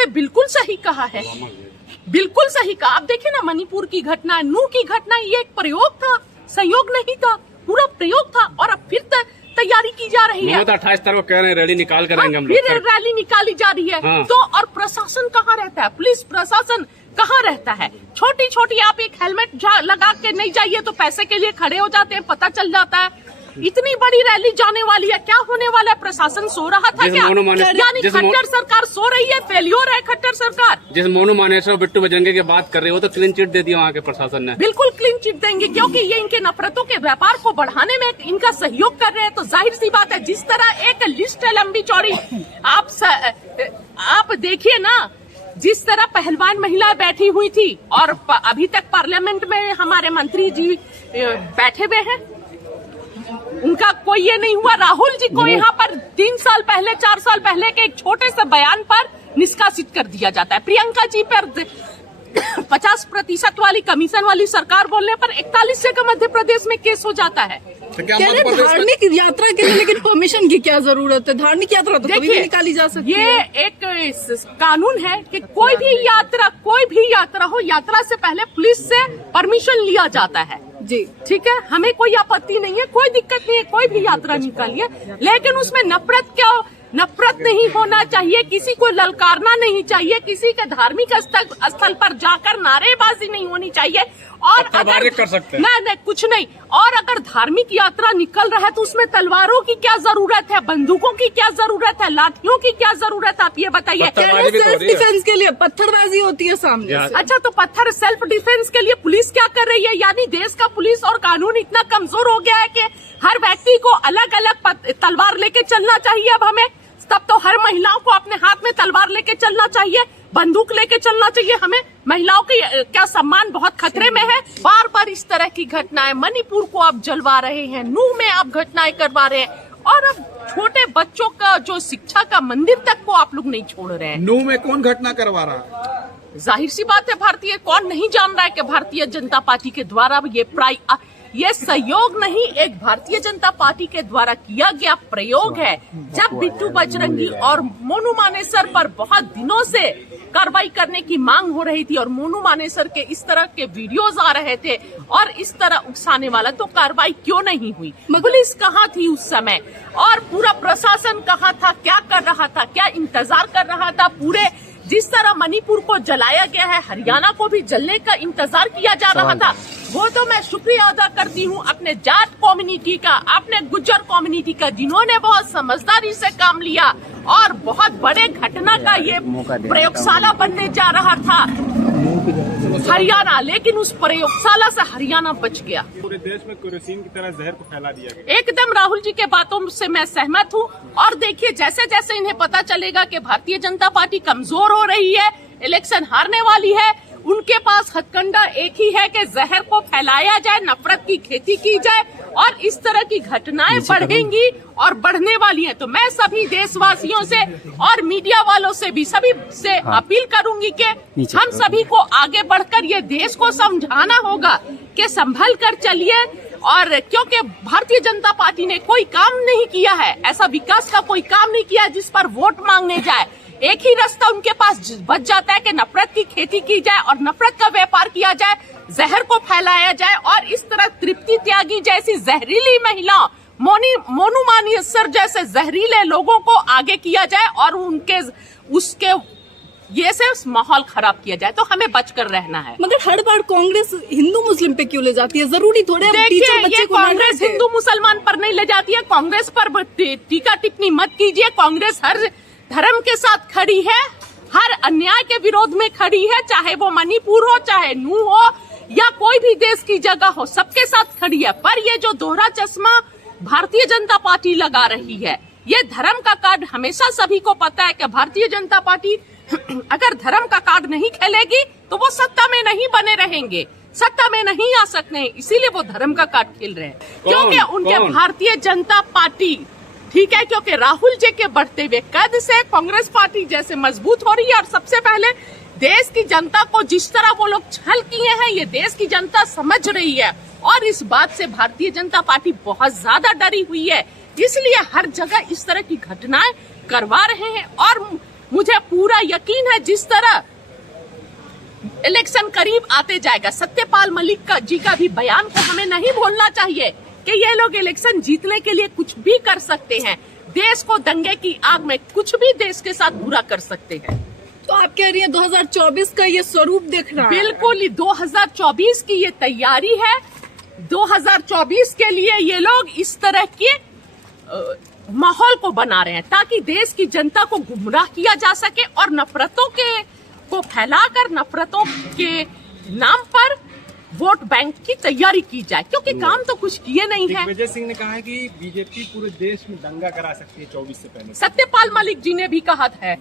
ये बिल्कुल सही कहा है, बिल्कुल सही कहा। आप देखिए ना, मणिपुर की घटना, नू की घटना, ये एक प्रयोग था, संयोग नहीं था, पूरा प्रयोग था। और अब फिर तैयारी की जा रही है। 28 तारीख को कह रहे हैं रैली निकाल कर आएंगे हम लोग। फिर रैली निकाली जा रही है। हाँ। तो और प्रशासन कहाँ रहता है? पुलिस प्रशासन कहाँ रहता है? छोटी छोटी आप एक हेलमेट लगा के नहीं जाइए तो पैसे के लिए खड़े हो जाते हैं, पता चल जाता है। इतनी बड़ी रैली जाने वाली है, क्या होने वाला है? प्रशासन सो रहा था क्या? यानी खट्टर सरकार सो रही है, फेल्योर है खट्टर सरकार। जिस मोनू मानेसर बिट्टू बजरंगी की बात कर रहे हो तो क्लीन चिट दे दिया वहाँ के प्रशासन ने। बिल्कुल क्लीन चिट देंगे, क्योंकि ये इनके नफरतों के व्यापार को बढ़ाने में इनका सहयोग कर रहे हैं। तो जाहिर सी बात है, जिस तरह एक लिस्ट है लंबी चौड़ी, आप देखिए ना, जिस तरह पहलवान महिला बैठी हुई थी और अभी तक पार्लियामेंट में हमारे मंत्री जी बैठे हुए हैं, उनका कोई ये नहीं हुआ। राहुल जी को यहाँ पर 3 साल पहले, 4 साल पहले के एक छोटे से बयान पर निष्कासित कर दिया जाता है। प्रियंका जी पर 50% वाली कमीशन वाली सरकार बोलने पर 41 जगह मध्य प्रदेश में केस हो जाता है। तो धार्मिक यात्रा के लिए लेकिन परमिशन की क्या जरूरत है? धार्मिक यात्रा तो कभी भी निकाली जा सकती है। ये एक कानून है कि कोई भी यात्रा हो, यात्रा से पहले पुलिस से परमिशन लिया जाता है जी। ठीक है, हमें कोई आपत्ति नहीं है, कोई दिक्कत नहीं है, कोई भी यात्रा निकालिए, लेकिन उसमें नफरत नहीं होना चाहिए, किसी को ललकारना नहीं चाहिए, किसी के धार्मिक स्थल पर जाकर नारेबाजी नहीं होनी चाहिए। और अगर कर सकते हैं। नहीं, कुछ नहीं। और अगर धार्मिक यात्रा निकल रहा है तो उसमें तलवारों की क्या जरूरत है, बंदूकों की क्या जरूरत है, लाठियों की क्या जरूरत है? आप ये बताइए। सेल्फ डिफेंस के लिए पत्थरबाजी होती है सामने। अच्छा, तो पत्थर सेल्फ डिफेंस के लिए पुलिस क्या कर रही है? यानी देश का पुलिस और कानून इतना कमजोर हो गया है कि हर व्यक्ति को अलग अलग तलवार लेके चलना चाहिए। अब हमें तब तो हर महिलाओं को अपने हाथ में तलवार लेके चलना चाहिए, बंदूक लेके चलना चाहिए। हमें महिलाओं की क्या सम्मान बहुत खतरे में है। बार बार इस तरह की घटनाएं, मणिपुर को आप जलवा रहे हैं, नू में आप घटनाएं करवा रहे हैं, और अब छोटे बच्चों का जो शिक्षा का मंदिर तक को आप लोग नहीं छोड़ रहे हैं। नू में कौन घटना करवा रहा है? जाहिर सी बात है, कौन नहीं जान रहा है कि भारतीय जनता पार्टी के द्वारा ये सहयोग नहीं, एक भारतीय जनता पार्टी के द्वारा किया गया प्रयोग है। जब बिट्टू बजरंगी और मोनू मानेसर पर बहुत दिनों से कार्रवाई करने की मांग हो रही थी और मोनू मानेसर के इस तरह के वीडियोस आ रहे थे और इस तरह उकसाने वाला, तो कार्रवाई क्यों नहीं हुई? पुलिस कहाँ थी उस समय और पूरा प्रशासन कहाँ था? क्या कर रहा था? क्या इंतजार कर रहा था? पूरे जिस तरह मणिपुर को जलाया गया है, हरियाणा को भी जलने का इंतजार किया जा रहा था। वो तो मैं शुक्रिया अदा करती हूँ अपने जाट कम्युनिटी का, अपने गुज्जर कम्युनिटी का, जिन्होंने बहुत समझदारी से काम लिया और बहुत बड़े घटना का ये प्रयोगशाला बनने जा रहा था हरियाणा, लेकिन उस प्रयोगशाला से हरियाणा बच गया। पूरे देश में केरोसिन की तरह जहर को फैला दिया गया। एकदम राहुल जी के बातों से मैं सहमत हूँ। और देखिए, जैसे जैसे इन्हें पता चलेगा कि भारतीय जनता पार्टी कमजोर हो रही है, इलेक्शन हारने वाली है, उनके पास हथकंडा एक ही है कि जहर को फैलाया जाए, नफरत की खेती की जाए और इस तरह की घटनाएं बढ़ेंगी और बढ़ने वाली हैं। तो मैं सभी देशवासियों से और मीडिया वालों से भी सभी से अपील करूंगी कि हम सभी को आगे बढ़कर ये देश को समझाना होगा कि संभल कर चलिए। और क्योंकि भारतीय जनता पार्टी ने कोई काम नहीं किया है, ऐसा विकास का कोई काम नहीं किया जिस पर वोट मांगने जाए। एक ही रास्ता उनके पास बच जाता है कि नफरत की खेती की जाए और नफरत का व्यापार किया जाए, जहर को फैलाया जाए और इस तरह तृप्ति त्यागी जैसी जहरीली महिला, मोनू मानेसर जैसे जहरीले लोगों को आगे किया जाए और उसके ये से माहौल खराब किया जाए। तो हमें बचकर रहना है। मगर हर बार कांग्रेस हिंदू मुस्लिम पे क्यों ले जाती है? जरूरी थोड़े देखिए, ये कांग्रेस हिंदू मुसलमान पर नहीं ले जाती है। कांग्रेस पर टीका टिप्पणी मत कीजिए। कांग्रेस हर धर्म के साथ खड़ी है, हर अन्याय के विरोध में खड़ी है, चाहे वो मणिपुर हो, चाहे नू हो या कोई भी देश की जगह हो, सबके साथ खड़ी है। पर ये जो दोहरा चश्मा भारतीय जनता पार्टी लगा रही है, ये धर्म का कार्ड, हमेशा सभी को पता है कि भारतीय जनता पार्टी अगर धर्म का कार्ड नहीं खेलेगी तो वो सत्ता में नहीं बने रहेंगे, सत्ता में नहीं आ सकते हैं, इसीलिए वो धर्म का कार्ड खेल रहे हैं। क्योंकि उनके भारतीय जनता पार्टी, ठीक है, क्योंकि राहुल जी के बढ़ते हुए कद से कांग्रेस पार्टी जैसे मजबूत हो रही है। और सबसे पहले देश की जनता को जिस तरह वो लोग छल किए हैं, ये देश की जनता समझ रही है और इस बात से भारतीय जनता पार्टी बहुत ज्यादा डरी हुई है। इसलिए हर जगह इस तरह की घटनाएं करवा रहे हैं और मुझे पूरा यकीन है जिस तरह इलेक्शन करीब आते जाएगा, सत्यपाल मलिक जी का भी बयान को हमें नहीं भूलना चाहिए कि ये लोग इलेक्शन जीतने के लिए कुछ भी कर सकते हैं। देश को दंगे की आग में कुछ भी देश के साथ बुरा कर सकते हैं। तो आप कह रही हैं 2024 का ये स्वरूप दिख रहा है? बिल्कुल, 2024 की ये तैयारी है। 2024 के लिए ये लोग इस तरह के माहौल को बना रहे हैं ताकि देश की जनता को गुमराह किया जा सके और नफरतों को फैलाकर नफरतों के नाम पर वोट बैंक की तैयारी की जाए, क्योंकि काम तो कुछ किए नहीं है। दिग्विजय सिंह ने कहा है कि बीजेपी पूरे देश में दंगा करा सकती है 24 से पहले। सत्यपाल मलिक जी ने भी कहा है।